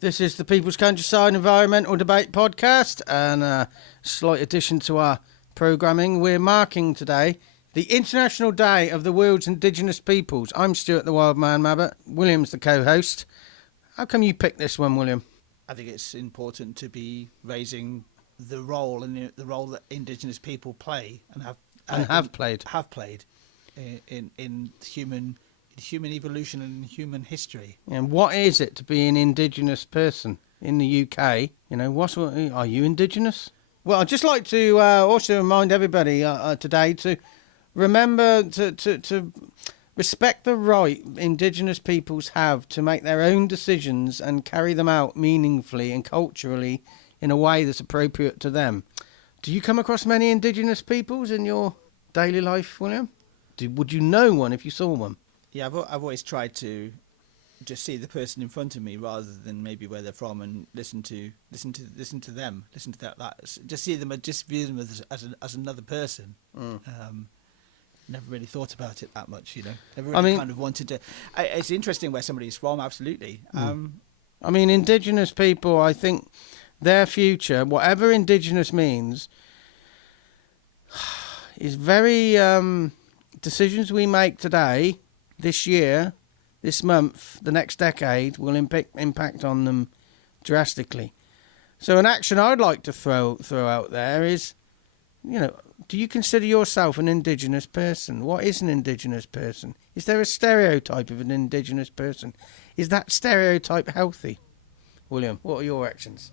This is the People's Countryside Environmental Debate Podcast, and a slight addition to our programming. We're marking today the International Day of the World's Indigenous Peoples. I'm Stuart the Wild Man Mabbott. William's the co-host. How come you picked this one, William? I think it's important to be raising the role that Indigenous people play and have played in human evolution and human history. And what is it to be an Indigenous person in the UK? Are you Indigenous? Well, I'd just like to also remind everybody today to remember to respect the right Indigenous peoples have to make their own decisions and carry them out meaningfully and culturally in a way that's appropriate to them. Do you come across many Indigenous peoples in your daily life, William? Would you know one if you saw one? Yeah, I've always tried to just see the person in front of me rather than maybe where they're from and listen to them, listen to that just see them, just view them as another person. Never really thought about it that much, Never really kind of wanted to. It's interesting where somebody's from, absolutely. Indigenous people, I think their future, whatever Indigenous means, is very decisions we make today, this year, this month, the next decade, will impact on them drastically. So an action I'd like to throw out there is, do you consider yourself an Indigenous person? What is an Indigenous person? Is there a stereotype of an Indigenous person? Is that stereotype healthy? William, what are your actions?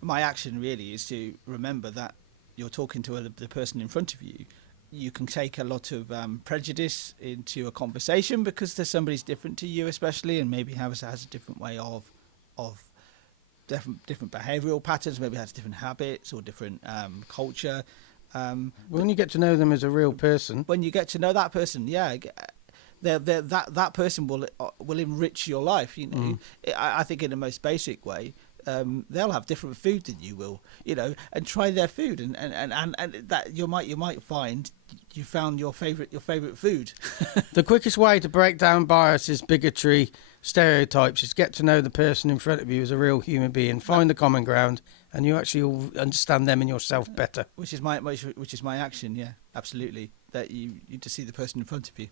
My action really is to remember that you're talking to the person in front of you. You can take a lot of prejudice into a conversation because there's somebody's different to you, especially, and maybe has a different way of different behavioural patterns, maybe has different habits or different culture. When you get to know them as a real person, when you get to know that person, that person will enrich your life. I think in the most basic way. They'll have different food than you will, and try their food, and that you might find you found your favourite food. The quickest way to break down biases, bigotry, stereotypes is get to know the person in front of you as a real human being, find the common ground, and you actually will understand them and yourself better. Which is my action, yeah, absolutely. That you to see the person in front of you.